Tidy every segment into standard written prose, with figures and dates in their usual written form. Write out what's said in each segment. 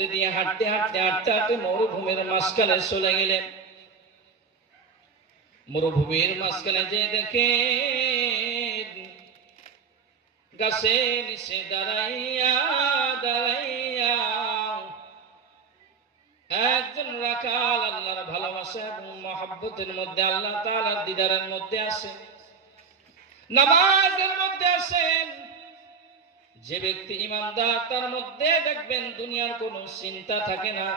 মধ্যে দিয়ে হাঁটতে হাঁটতে হাঁটতে হাঁটতে মরুভূমির মাঝখানে চলে গেলেন। মরুভূমির মাঝখানে যে দেখে গাছে নিচে দাঁড়াইয়া দাঁড়াইয়া একজন রাখাল আল্লাহর ভালোবাসা এবং মহব্বতের মধ্যে, আল্লাহ তাআলার দিদারের মধ্যে আছে, নামাজের মধ্যে আছেন। যে ব্যক্তি ইমানদার তার মধ্যে দেখবেন দুনিয়ার কোনো চিন্তা থাকে না,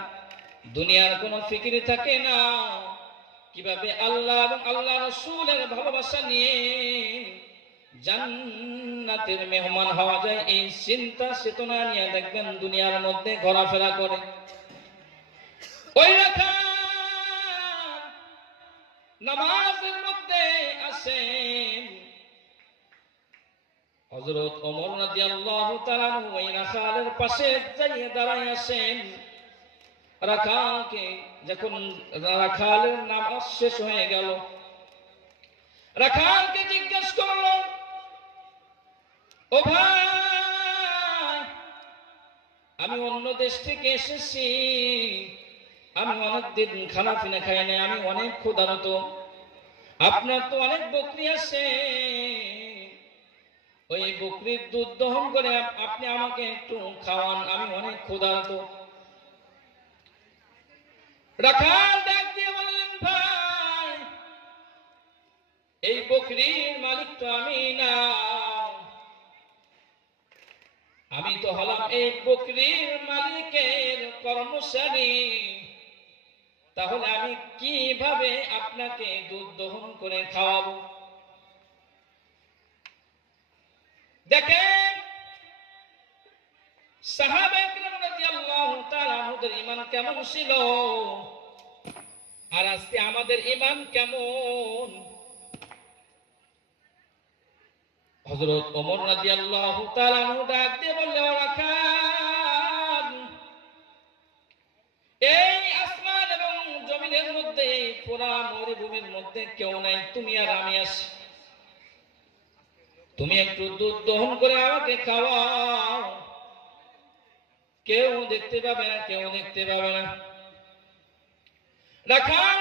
দুনিয়ার কোনো ফিকির থাকে না। কিভাবে আল্লাহ এবং আল্লাহ রাসূলের ভালোবাসা নিয়ে জান্নাতের মেহমান হওয়া যায়, এই চিন্তা চেতনা নিয়ে দেখবেন দুনিয়ার মধ্যে ঘোরাফেরা করে। ওই রাখাল নামাজের মধ্যে আছেন। হযরত ওমর রাদিয়াল্লাহু তাআলা ওই রাখালের পাশে দাঁড়িয়ে দাঁড়ায় আছেন। রাখালকে যখন রাখালের নামাজ শেষ হয়ে গেল, রাখালকে জিজ্ঞেস করলো, ও ভাই, আমি অন্য দেশ থেকে এসেছি, আমি অনেকদিন খানা পিনা খাই নাই, আমি অনেক ক্ষুধার্ত, আপনার তো অনেক বকরি আছে, ওই বকরির দুধ দহন করে আপনি আমাকে একটু খাওয়ান, আমি অনেক ক্ষুধার্ত। রাখাল ডাক দিয়ে বললেন, ভাই, এই বকরির মালিক তো আমি না, আমি তো হলাম এই বকরির মালিকের কর্মচারী, তাহলে আমি কিভাবে আপনাকে দুধ দহন করে খাওয়াবো? দেখেন সাহাবায়ে কেরাম রাদিয়াল্লাহু তাআলা আনহুদের ঈমান কেমন ছিল, আর আজকে আমাদের ঈমান কেমন। হযরত ওমর রাদিয়াল্লাহু তাআলা আনহু ডাক দিয়ে বললেন, ও রাখাল, এই আসমান এবং জমিনের মধ্যে, পুরা মরুভূমির মধ্যে কেউ নাই, তুমি আর আমি আছি, তুমি একটু দুধ দহন করে আমাকে খাওয়াও, কেউ দেখতে পাবে না, কেউ দেখতে পাবে না। রাখাল